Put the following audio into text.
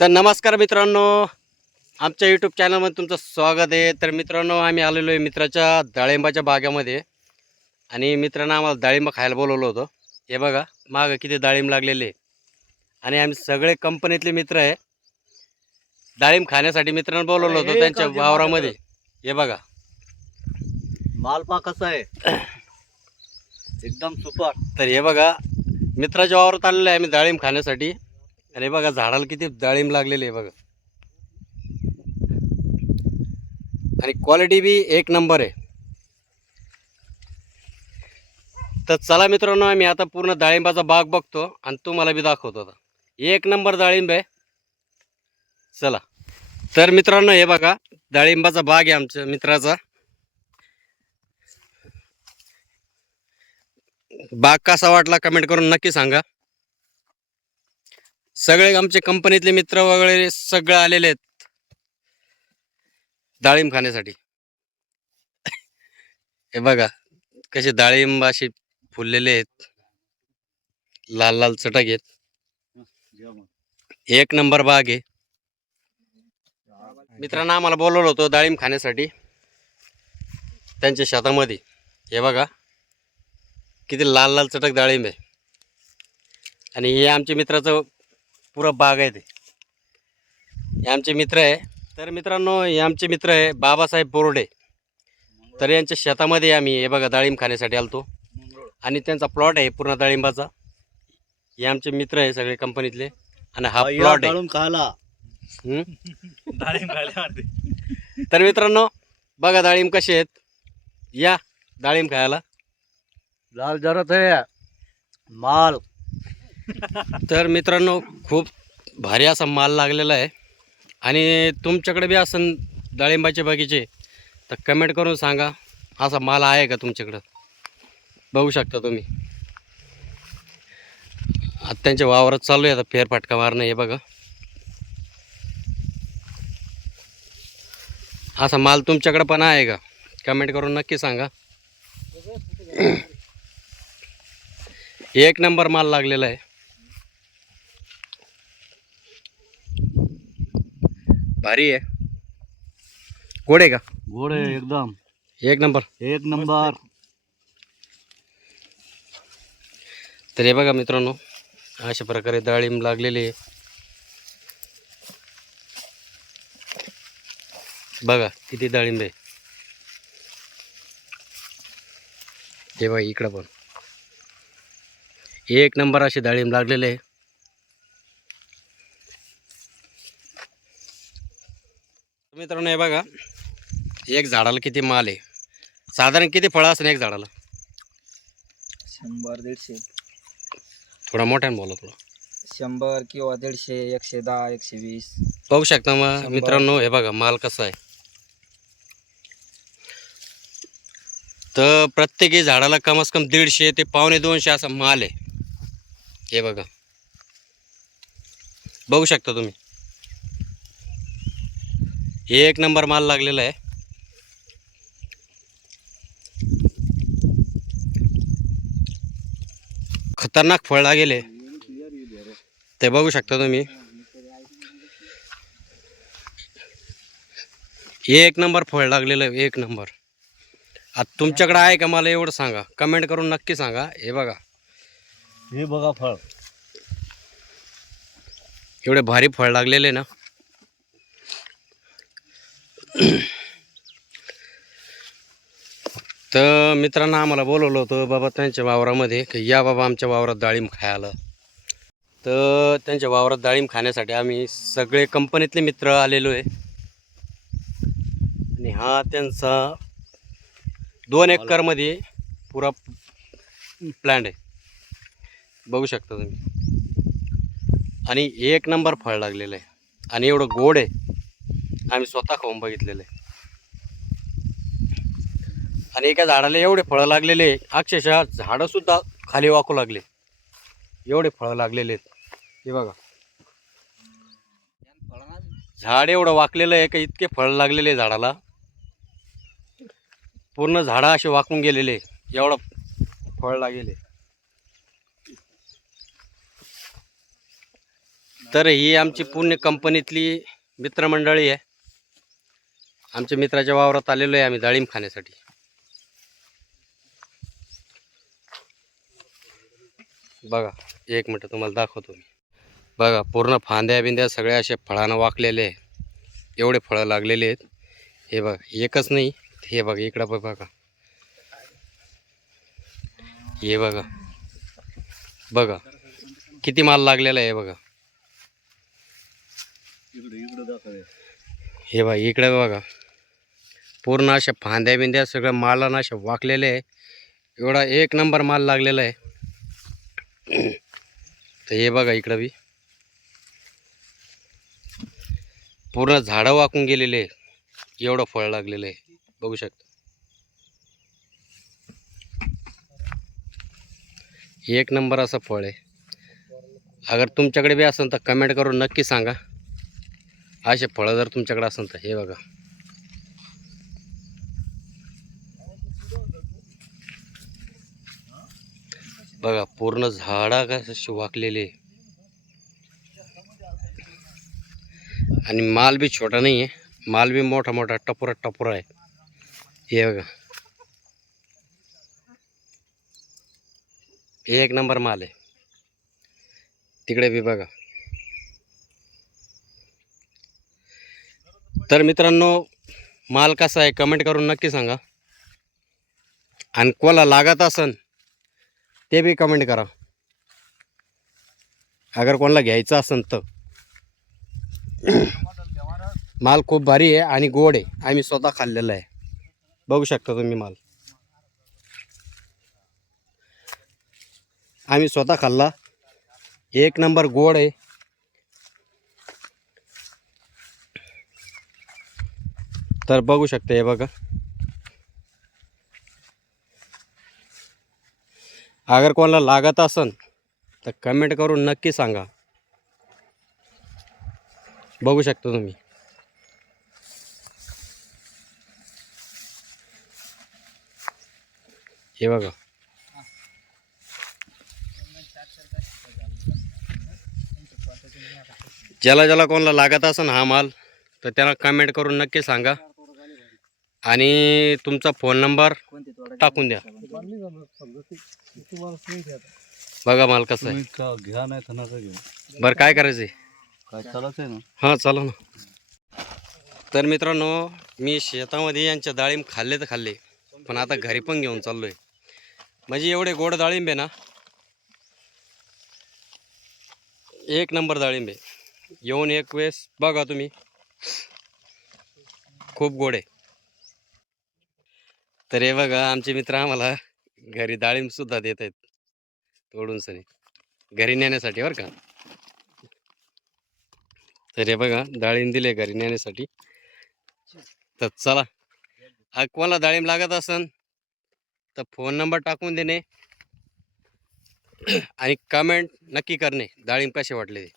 तर नमस्कार मित्रांनो, आमच्या यूट्यूब चॅनलमध्ये तुमचं स्वागत आहे. तर मित्रांनो, आम्ही आलेलो आहे मित्राच्या डाळिंबाच्या बागेमध्ये आणि मित्रांनो आम्हाला डाळिंब खायला बोलवलं होतं. हे बघा मागं किती डाळिंब लागलेले आणि आम्ही सगळे कंपनीतले मित्र आहे. डाळिंब खाण्यासाठी मित्रांनो बोलवलं होतं त्यांच्या वावरामध्ये. हे बघा मालपा कसा आहे एकदम सुपर. तर हे बघा मित्राच्या वावरात आलेलं आहे आम्ही डाळिंब खाण्यासाठी. आणि बघा झाडाला किती डाळिंब लागलेले आहे बघा. आणि क्वालिटी बी एक नंबर आहे. तर चला मित्रांनो, आम्ही आता पूर्ण डाळिंबाचा बाग बघतो आणि तुम्हाला बी दाखवतो. आता एक नंबर डाळिंब आहे. चला तर मित्रांनो, हे बघा डाळिंबाचा बाग आहे आमच्या मित्राचा. बाग कसा वाटला कमेंट करून नक्की सांगा. सगळे आमचे कंपनीतले मित्र वगैरे सगळे आलेले आहेत डाळिंब खाण्यासाठी. हे बघा कसे डाळिंब असे फुललेले आहेत, लाल लाल चटक आहेत. एक नंबर बाग आहे. मित्रांनो आम्हाला बोलवलं होतं डाळिंब खाण्यासाठी त्यांच्या शेतामध्ये. हे बघा किती लाल लाल चटक डाळिंब आहे. आणि हे आमच्या मित्राचं पुरा बाग आहे. ते हे आमचे मित्र आहे. तर मित्रांनो, हे आमचे मित्र आहे बाबासाहेब बोर्डे. तर यांच्या शेतामध्ये आम्ही हे बघा डाळिंब खाण्यासाठी आलतो आणि त्यांचा प्लॉट आहे पूर्ण डाळिंबाचा. हे आमचे मित्र आहे सगळे कंपनीतले आणि हा प्लॉट आहे. खाला तर मित्रांनो बघा डाळिंब कसे आहेत. या डाळिंब खायला. लाल जरत आहे माल. तर मित्रांनो खूप भारी असा माल लागलेला आहे. आणि तुमच्याकडे बी असं डाळिंबाचे बगीचे तर कमेंट करून सांगा असा माल आहे का तुमच्याकडं. बघू शकता तुम्ही. आता त्यांच्या वावरात चालू आहे आता फेरफटका मारणं. हे बघा असा माल तुमच्याकडं पण आहे का कमेंट करून नक्की सांगा. एक नंबर माल लागलेला आहे. भारी आहे. गोड आहे का? गोड आहे एकदम एक नंबर. एक नंबर. तर हे बघा मित्रांनो अशा प्रकारे डाळिंब लागलेली आहे. बघा किती डाळिंब आहे. हे बघा इकडं पण एक नंबर असे डाळिंब लागलेले आहे. मित्रांनो हे बघा एक झाडाला किती माल आहे. साधारण किती फळं असेल एक झाडाला? 100-150. थोडा मोठ्याने बोला थोडा. 100 किंवा 150, 110, 120. बघू शकता मग 100. मित्रांनो. हे बघा माल कसा आहे. तर प्रत्येकी झाडाला कमीत कमी 150 ते 150-200 असा माल आहे. हे बघा बघू शकता तुम्ही. एक नंबर माल लागलेला आहे. खतरनाक फळ लागेल ते बघू शकता तुम्ही. एक नंबर फळ लागलेलं आहे. एक नंबर. आता तुमच्याकडे आहे का मला एवढं सांगा कमेंट करून नक्की सांगा. हे बघा हे बघा फळ एवढे भारी फळ लागलेले ना. तर मित्रांनो आम्हाला बोलवलं होतं बाबा त्यांच्या वावरामध्ये की या बाबा आमच्या वावरात डाळिंब खायला. तर त्यांच्या वावरात डाळिंब खाण्यासाठी आम्ही सगळे कंपनीतले मित्र आलेलो आहे. आणि हा त्यांचा 2 एकरमध्ये पुरा प्लॅन्ट आहे. बघू शकता तुम्ही. आणि एक नंबर फळ लागलेलं आहे आणि एवढं गोड आहे. आम्ही स्वतः खाऊन बघितलेलं आहे. आणि एका झाडाला एवढे फळं लागलेले अक्षरशः झाडंसुद्धा खाली वाकू लागले. एवढे फळं लागलेले आहेत. हे बघा झाड एवढं वाकलेलं आहे का इतके फळ लागलेले झाडाला. पूर्ण झाडं असे वाकून गेलेले एवढं फळ लागेले. तर ही आमची पूर्ण कंपनीतली मित्रमंडळी आहे. आमच्या मित्राच्या वावरात आलेलो आहे आम्ही डाळिंब खाण्यासाठी. बघा, एक मिनटं तुम्हाला दाखवतो मी. बघा, पूर्ण फांद्या बिंद्या सगळ्या अशा फळानं वाकलेले आहे. एवढे फळं लागलेले आहेत. हे बघा, एकच नाही, हे बघा इकडं बघा, हे बघा, बघा किती माल लागलेला आहे. बघा इकडे दाखव. हे बघा, इकडे बघा, पूर्ण अशा फांद्या बिंद्या सगळं मालानं अशा वाकलेले आहे. एवढा एक नंबर माल लागलेला आहे. तर हे बघा इकडं बी पूर्ण झाडं वाकून गेलेले आहे. एवढं फळ लागलेलं आहे, बघू शकता. एक नंबर असं फळ आहे. अगर तुमच्याकडे बी असेल तर कमेंट करून नक्की सांगा. असे फळं जर तुमच्याकडे असेल तर. हे बघा, बघा पूर्ण झाडा कसे वाकलेले आहे. आणि माल बी छोटा नाही आहे, माल बी मोठा मोठा टपोरा टपोरा आहे. हे बघा, एक नंबर माल आहे. तिकडे बी बघा. तर मित्रांनो, माल कसा आहे कमेंट करून नक्की सांगा. आणि कोणाला लागत असन ते बी कमेंट करा. अगर कोणाला घ्यायचं असेल तर. माल खूप भारी आहे आणि गोड आहे. आम्ही स्वतः खाल्लेला आहे, बघू शकता तुम्ही माल. आम्ही स्वतः खाल्ला, एक नंबर गोड आहे. तर बघू शकता. हे बघा, अगर कोणाला लागत असन तर कमेंट करून नक्की सांगा. बघू शकता तुम्ही. हे बघा, ज्याला ज्याला कोणाला लागत असन हा माल तर त्याला कमेंट करून नक्की सांगा. आणि तुमचा फोन नंबर टाकून द्या. बघा माल कसं आहे. तुम्ही का घ्या नाही तर नका घेऊ. बरं, काय करायचं आहे? काय चालत आहे ना. हां, चला ना. तर मित्रांनो, मी शेतामध्ये यांच्या डाळिंब खाल्ले तर खाल्ले, पण आता घरी पण घेऊन चाललो आहे. म्हणजे एवढे गोड डाळिंब आहे ना, एक नंबर डाळिंब आहे. येऊन एक वेळेस बघा तुम्ही, खूप गोड आहे. तर हे बघा, आमचे मित्र आम्हाला घरी डाळिंबसुद्धा देत आहेत तोडून सनी, घरी नेण्यासाठी बरं का. तर हे बघा, डाळिंब दिले घरी नेण्यासाठी. तर चला, कोणाला डाळिंब लागत असन तर फोन नंबर टाकून देणे आणि कमेंट नक्की करणे डाळिंब कसे वाटले ते.